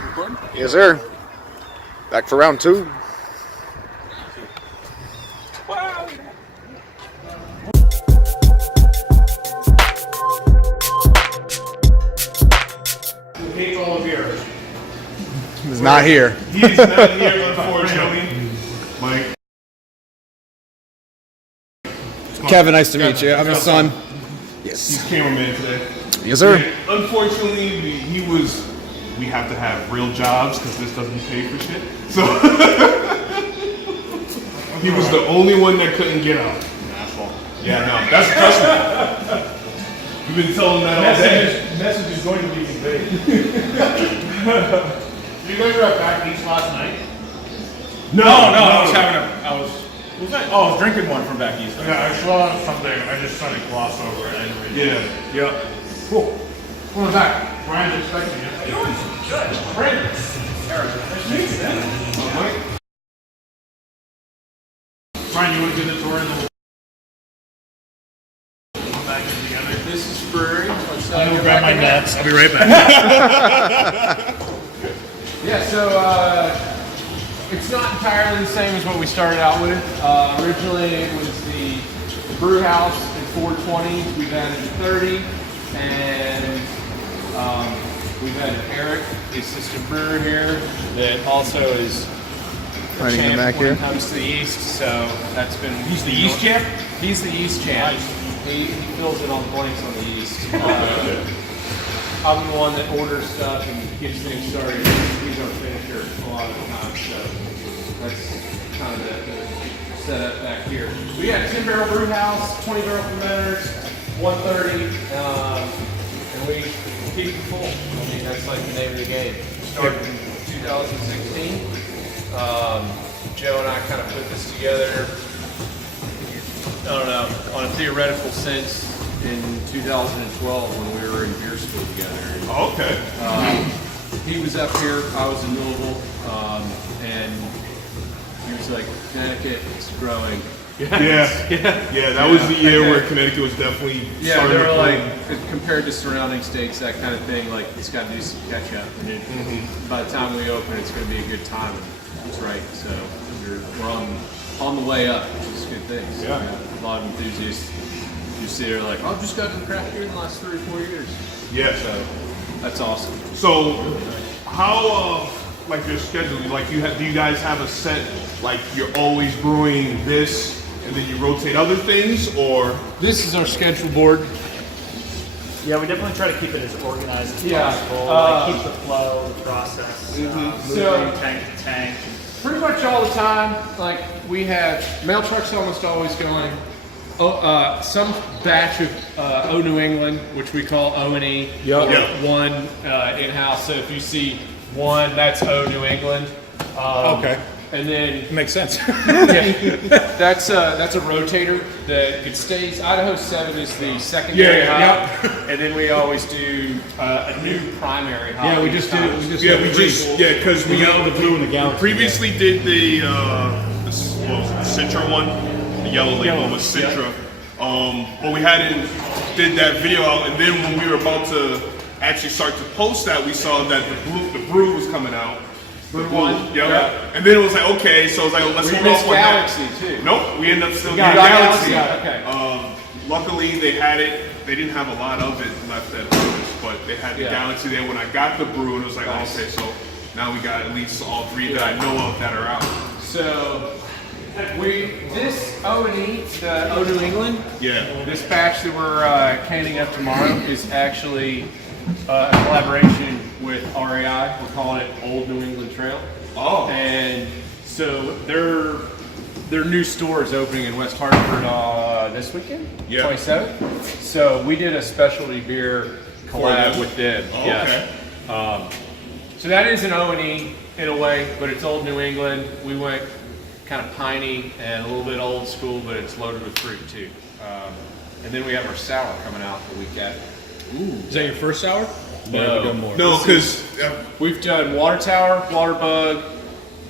Recording? Yes, sir. Back for round 2. Wow. Meet all of yours. He's not here. He's not here, unfortunately. Mike. Kevin, nice to meet you. I'm his son. He's cameraman today. Yes, sir. And unfortunately, we have to have real jobs because this doesn't pay for shit. So he was the only one that couldn't get out. Asshole. Yeah, no, trust me. We've been telling that all day. Message is going to be conveyed. You guys were at Back East last night? No, I was drinking one from Back East. Yeah, I saw something. I just kind of glossed over it. I didn't read it. Yeah. Cool. Come on back. Brian's expecting you. Good. Brandon. Eric. Nice to meet you. Brian, you want to do the tour and then we'll come back in together? This is Brewery. I'm going to grab my nuts. I'll be right back. Yeah, so it's not entirely the same as what we started out with. Originally, it was the brew house in 420. We've added 30, and we've had Eric, the assistant brewer here, that also is a Right in the champ back when here. it comes to the yeast. So that's been. He's the yeast champ? He's the yeast champ. He fills in all the blanks on the yeast. I'm the one that orders stuff and gets things started. He's our finisher a lot of the time, so that's kind of the setup back here. We got 10-barrel brew house, 20-barrel fermenters, 130, and we keep it full. I mean, that's like the name of the game. Started in 2016. Joe and I kind of put this together, I don't know, on a theoretical sense in 2012 when we were in beer school together. Oh, okay. He was up here, I was in Louisville, and he was like, Connecticut, it's growing. Yeah. That was the year where Connecticut was definitely Yeah, starting they to were boom. like, compared to surrounding states, that kind of thing, like, it's got to do some catch up. And by the time we open, it's going to be a good time. And it's right, so we're on the way up, which is a good thing. So, Yeah. a lot of enthusiasts, you see, they're like, I've just gotten craft beer in the last 3 or 4 years. Yeah. So that's awesome. So, how like your schedule? Like, do you guys have a set? Like, you're always brewing this, and then you rotate other things, or? This is our schedule board. Yeah, we definitely try to keep it as organized as Yeah, possible. Like keep the flow, the process, moving So- tank to tank. Pretty much all the time, like we have mail trucks almost always going. Some batch of O New England, which we call O&E, one in-house. So if you see one, that's O New England. Okay. And then Makes sense. that's a rotator that it stays. Idaho 7 is the secondary hop, and then we always do a new primary hop. Yeah, we just Because we the blue and the galaxy. previously did the Citra one, the yellow label was Citra. But we hadn't did that video out, and then when we were about to actually start to post that, we saw that the brew was coming out. Brew one, Yeah. And then it was like, okay, so it was like, let's We hold off missed on Galaxy that. too. Nope, we ended up still got getting Galaxy. Galaxy. Yeah, okay. Luckily, they had it. They didn't have a lot of it left at Brewers, but they had the Yeah. Galaxy there when I got the brew, and it was like, Nice. okay, so now we got at least all 3 that I know of that are out. So this O&E, the O New England, Yeah. this batch that we're canning up tomorrow is actually a collaboration with RAI. We're calling it Old New England Trail. Oh. And so their new store is opening in West Hartford this weekend, Yeah. 27th. So we did a specialty beer collab them? with them. Oh, Yes. okay. So that is an O&E in a way, but it's Old New England. We went kind of piney and a little bit old school, but it's loaded with fruit too. And then we have our sour coming out the week after. Is that your first sour? No. Or have you done more? No, because We've done Water Tower, Water Bug,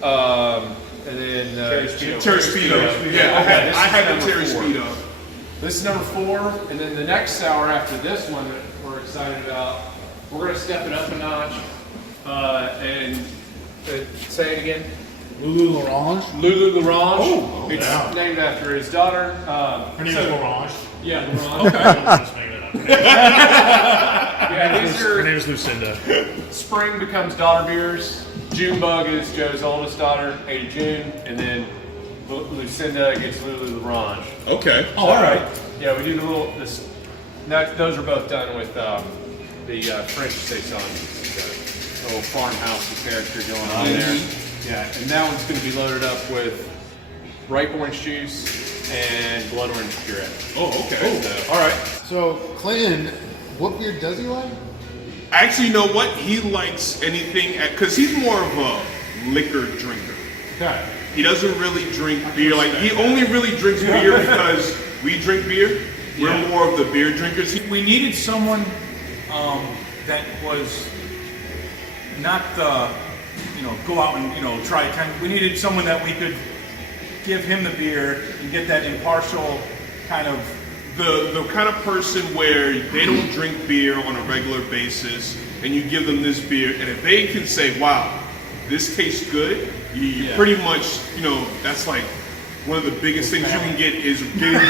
and then Terry Speedo. Yeah, I had the Terry Speedo. This is number 4, and then the next sour after this one that we're excited about, we're going to step it up a notch. And and say it again. Lulu Orange. Lulu L'Orange. Oh, it's yeah. named after his daughter. Her name is Orange. Yeah, L'Orange. Just making it up. Yeah, these Her are name is Lucinda. spring becomes daughter beers. Junebug is Joe's oldest daughter, 8 of June, and then Lucinda gets Lulu L'Orange. Okay. Oh, all right. Yeah, we do the little. Those are both done with the French saison. A little farmhouse character going on there. Yeah, and that one's going to be loaded up with ripe orange juice and blood orange puree. Oh, okay. So, All right. So, Clinton, what beer does he like? Actually, you know what? He likes anything because he's more of a liquor drinker. okay. He doesn't really drink beer. Like he only really drinks beer because we drink beer. We're more of the beer drinkers. We needed someone that was not go out and try to we needed someone that we could give him the beer and get that impartial kind of The kind of person where they don't drink beer on a regular basis, and you give them this beer, and if they can say, "Wow, this tastes good," you pretty much that's like one of the biggest things you can get is getting.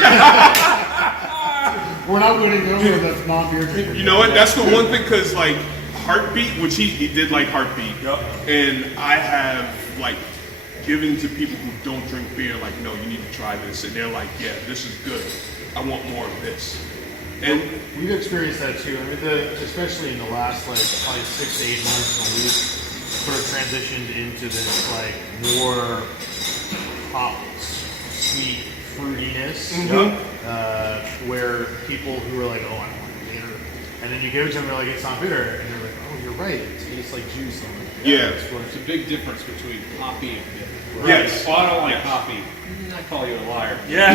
We're not going to go with that's non-beer drinker. You know what? That's the one thing because like Heartbeat, which he did like Heartbeat, and I have like given to people who don't drink beer like, no, you need to try this, and they're like, yeah, this is good. I want more of this. And We've experienced that too. I mean, especially in the last probably 6 to 8 months when we've sort of transitioned into this more hop, sweet fruitiness, where people who are like, oh, I want beer, and then you give it to them, they're like, it's not bitter, and they're like, oh, you're right, it tastes like juice. I'm like, yeah. It's a big difference between hoppy and bitter. Yes. Oh, I don't like Yes. hoppy. I call you a liar. Yeah,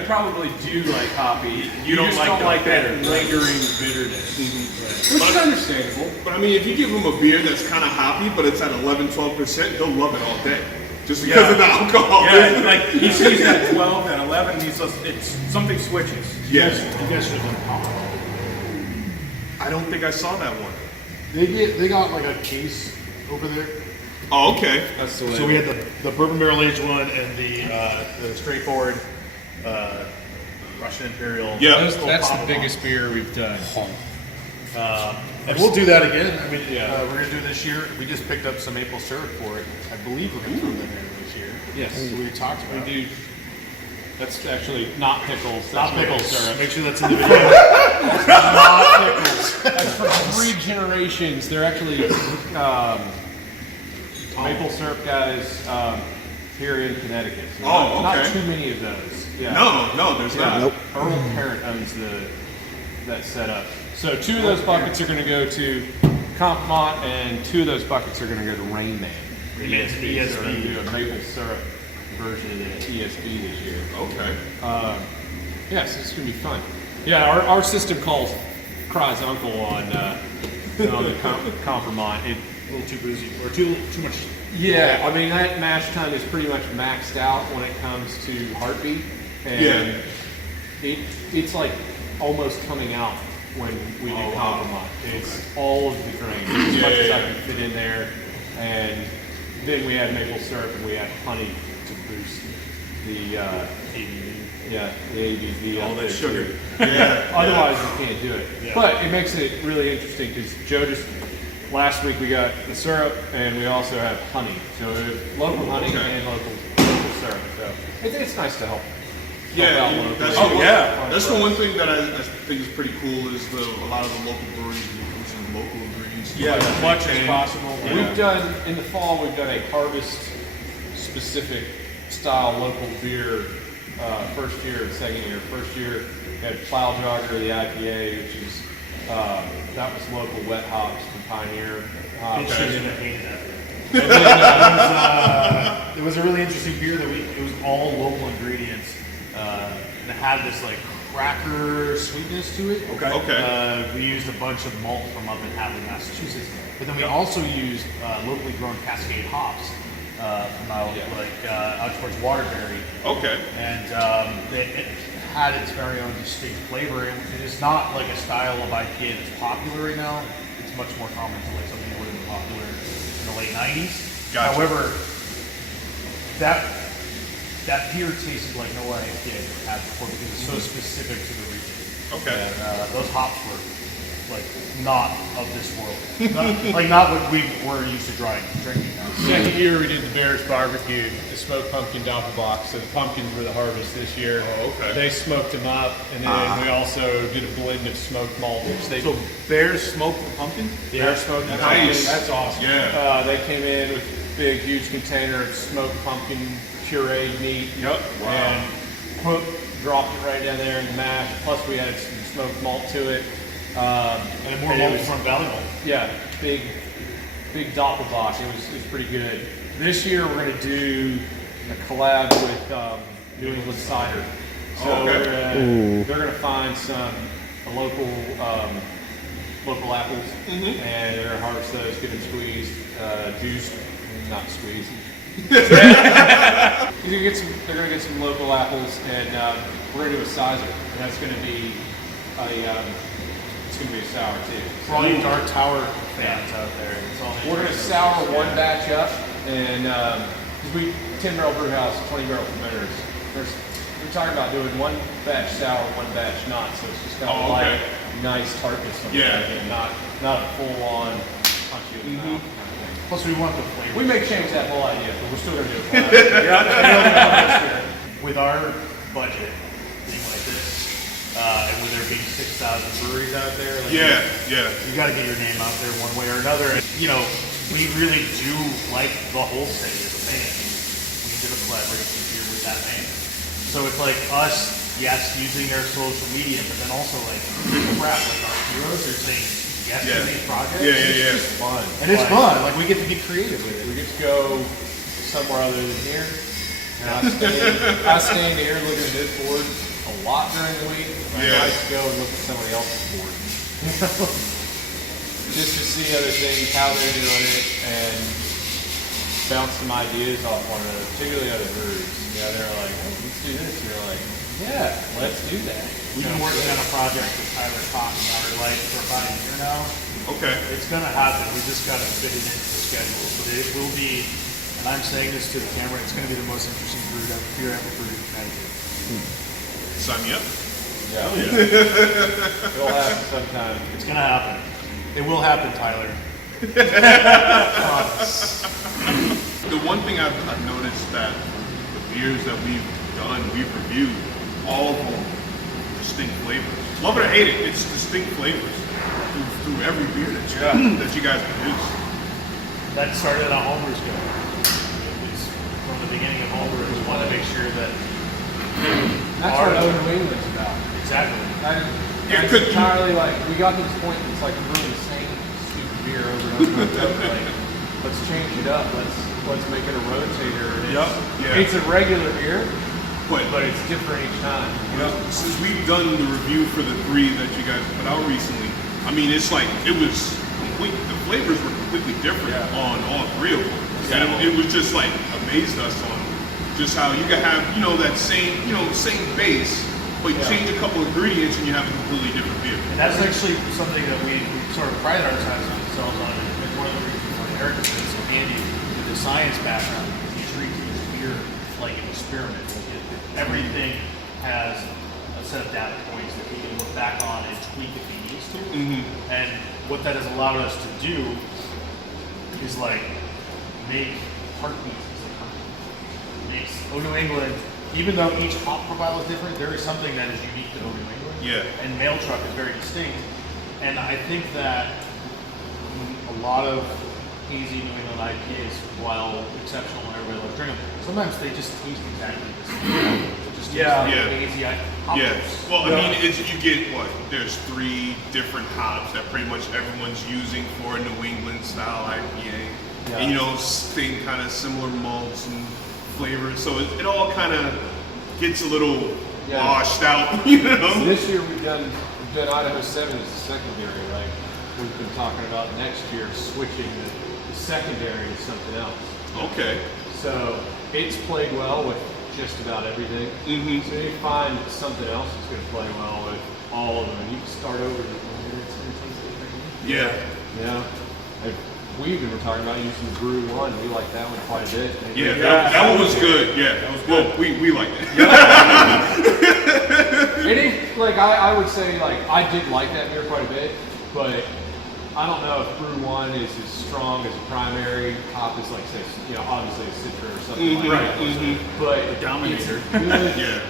you probably do like hoppy. You just don't like that bitter. lingering bitterness. Which is understandable. But I mean, if you give him a beer that's kind of hoppy, but it's at 11-12%, he'll love it all day. Just because of the alcohol. yeah, like he sees that 12 and 11, it's something switches. Yes. you guys should have done pop. I don't think I saw that one. They got like a case over there. Oh, okay. That's the way. So we had the bourbon barrel aged one and the straightforward Russian Imperial. Yeah. That's the biggest beer we've done. And we'll do that again. I mean, Yeah. We're going to do this year. We just picked up some maple syrup for it. I believe we're going to throw that in this year. Yes. We talked about We do. That's actually not pickles. not That's maple pickles. syrup. Make sure that's in the video. Not pickles. That's for 3 generations. They're actually maple syrup guys here in Connecticut. So Oh, not okay. too many of those. Yeah. No, there's not. Nope. Earl Parent owns that setup. So 2 of those buckets are going to go to Compmont, and 2 of those buckets are going to go to Rain Man. Rain Man's So we're going to ESB. do a maple syrup version of the ESB this year. Okay. Yes, it's going to be fun. Yeah, our system cries uncle on the Compromat. A little too boozy or too much. Yeah, I mean that mash tun is pretty much maxed out when it comes to Heartbeat, and it's like almost coming out when we do Compromat. It's all of the grain, as much as I can fit in there, and then we add maple syrup and we add honey to boost the ABV. Yeah, the ABV. All that sugar. Otherwise, you can't do it. But it makes it really interesting because Joe last week we got the syrup and we also have honey. So we have local honey and local syrup. So it's nice to help. Yeah, out local. that's That's the one thing that I think is pretty cool is a lot of the local breweries using local ingredients. Yeah, as much as And- possible. Yeah. We've done, in the fall, we've done a harvest-specific style local beer first year and second year. First year, we had Plow Jogger, the IPA, which is, that was local wet hops from Pioneer hops. It was a really interesting beer that it was all local ingredients. And it had this Cracker sweetness to it. Okay. we used a bunch of malt from up in Hadley, Massachusetts. But then we also used locally grown Cascade hops from out towards Waterbury. Okay. And it had its very own distinct flavor. And it's not like a style of IPA that's popular right now. It's much more common to something that would have been popular in a late 90s. Gotcha. However, that beer tasted like no IPA I've ever had before because it's so specific to the region. Okay. And those hops were like not of this world. not what we were used to drinking now. Second year we did the Bears Barbecue, the smoked pumpkin doppelbock. So the pumpkins were the harvest this year. Oh, okay. They smoked them up, and then we also did a blend of smoked malt, which they So Bears smoked the pumpkin? Bears smoked the Nice. pumpkin. That's awesome. Yeah. They came in with a big, huge container of smoked pumpkin pureed meat. Yep. Wow. And dropped it right down there in the mash. Plus we added some smoked malt to it. And more it malt was- from Valley Malt. Yeah, big doppelbock. It was pretty good. This year we're gonna do a collab with New England cider. So okay. they're gonna find some local apples, and they're gonna harvest those, get them squeezed, juiced, not squeezed. They're gonna get some local apples, and we're gonna do a cider, and that's gonna be it's gonna be a sour too. For all you Dark Tower fans out there, it's all We're gonna sour one batch up, and because we 10 barrel brew house, 20 barrel fermenters. We're talking about doing one batch sour, one batch not, so it's just kind of okay. like nice tartness. On Yeah. it, and not a full on punch you in the mouth kind of thing. Plus, we want the flavor. We may change that whole idea, but we're still gonna do it. With our budget being like this, and with there being 6,000 breweries out there, like Yeah. you got to get your name out there one way or another. And, you know, we really do like the wholesaler as a band. We did a collaboration here with that band. So it's like us, yes, using their social media, but then also like, crap, like our heroes are saying yes Yeah. to these projects. Yeah. It's fun. And it's fun. Like, we get to be creative with it. We get to go somewhere other than here. And I stand here looking at this board a lot during the week. I Yeah. like to go and look at somebody else's board. Just to see other things, how they're doing it, and bounce some ideas off one another, particularly other breweries. Yeah, they're like, oh, let's do this. And you're like, yeah, let's do that. We've been working on a project with Tyler Cotton in our life for about a year now. Okay. It's gonna happen. We just gotta fit it into the schedule. But it will be, and I'm saying this to the camera, it's gonna be the most interesting beer ever brewed in Connecticut. Sign me up. Yeah. It'll happen sometime. It's gonna happen. It will happen, Tyler. The one thing I've noticed that the beers that we've done, we've reviewed, all of them distinct flavors. Love it or hate it, it's distinct flavors through every beer that you guys produce. That started on Homer's Go. It was from the beginning of Homer. We want to make sure that That's what Owen New England's about. exactly. It's entirely like, we got to this point, it's like we're brewing the same stupid beer over and over and over. Like, let's change it up. Let's make it a rotator. And It's a regular beer, but it's different each time. You know, since we've done the review for the 3 that you guys put out recently, I mean, it's like, it was complete, the flavors were completely different on all 3 of them. And it was just like, amazed us on just how you can have, that same base, but you change a couple ingredients and you have a completely different beer. And that's actually something that we sort of pride ourselves on. And one of the reasons why Eric is so handy with the science background. He treats each beer like an experiment. Everything has a set of data points that he can look back on and tweak if he needs to. And what that has allowed us to do is like make heartbeats. Makes New England, even though each hop profile is different, there is something that is unique to New England. Yeah. And Mail Truck is very distinct. And I think that a lot of hazy New England IPAs, while exceptional and everybody loves drinking them, sometimes they just taste exactly the same. Just taste like hazy hoppers. Yeah. Well, I mean, you get what? There's 3 different hops that pretty much everyone's using for a New England style IPA. Yeah. And same kind of similar malts and flavors. So it all kind of gets a little washed out, This year we've done Idaho 7 as the secondary. Like, we've been talking about next year switching the secondary to something else. Okay. So it's played well with just about everything. So you find something else that's going to play well with all of them. And you can start over. Yeah. Yeah. we even were talking about using the Brew One. We like that one quite a bit. Yeah, that one was good. Yeah, that was good. Well, we liked it. It ain't, like, I would say, like, I did like that beer quite a bit, but I don't know if Brew One is as strong as a primary hop as, like, say, you know, obviously a Citra or something like that. But The Dominator. it's good. Yeah.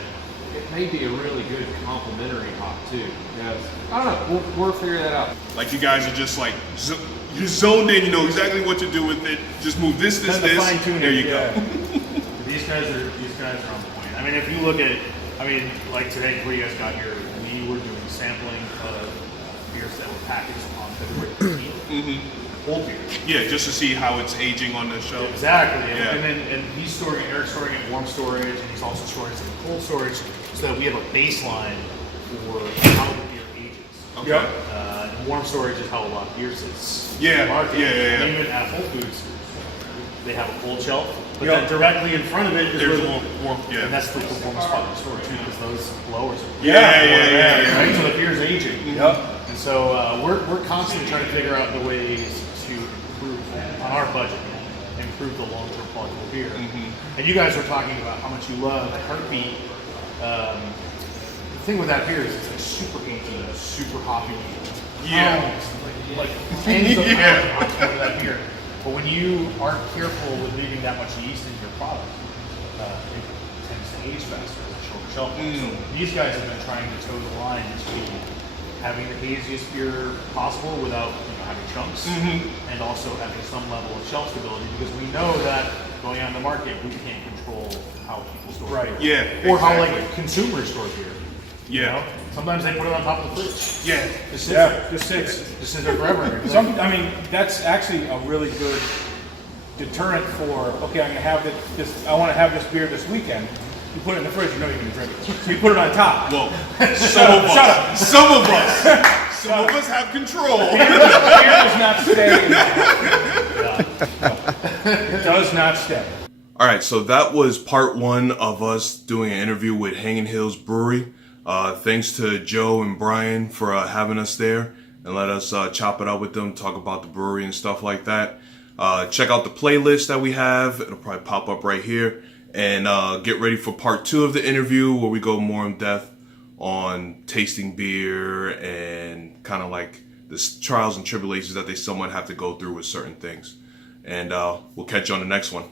It may be a really good complementary hop too. You know, I don't know. We'll figure that out. Like you guys are just like you're zoned in. You know exactly what to do with it. Just move this. Kind of fine-tuning. There you go. These guys are on point. I mean, if you look at, like today, what you guys got here, we were doing sampling of beers that were packaged on February 15th. Old beer. Yeah, just to see how it's aging on the shelf. Exactly. Yeah. And he's storing, Eric's storing it in warm storage, and he's also storing some in cold storage, so that we have a baseline for how the beer ages. Okay. Warm storage is how a lot of beer sits. Yeah, in the market. yeah. And even at Whole Foods, they have a cold shelf, but then directly in front of it is There's where warm. and that's the performance part of the store too, because those blowers are Yeah. right? So the beer's aging. Yep. And so we're constantly trying to figure out the ways to improve on our budget, improve the long-term quality of the beer. And you guys were talking about how much you love Heartbeat. The thing with that beer is it's like super inky, super hoppy. Yeah. Like tens of pounds of that beer. But when you aren't careful with leaving that much yeast into your product, it tends to age faster with a shorter shelf life. So these guys have been trying to toe the line between having the haziest beer possible without having chunks, and also having some level of shelf stability, because we know that going on the market, we can't control how people store beer. Yeah. Or how exactly. like consumers store beer. You Yeah. know? Sometimes they put it on top of the fridge. Yeah. Just sits. Just sits there forever. That's actually a really good deterrent for, okay, I'm gonna have this, I want to have this beer this weekend. You put it in the fridge, you know you're gonna drink it. So you put it on top. Well, some of us. Shut up. Some of us. Some of us have control. Beer does not stay in It does not stay. All right, so that was part one of us doing an interview with Hanging Hills Brewery. Thanks to Joe and Brian for having us there and let us chop it up with them, talk about the brewery and stuff like that. Check out the playlist that we have. It'll probably pop up right here. And get ready for part two of the interview, where we go more in depth on tasting beer and kind of like the trials and tribulations that they somewhat have to go through with certain things. And we'll catch you on the next one.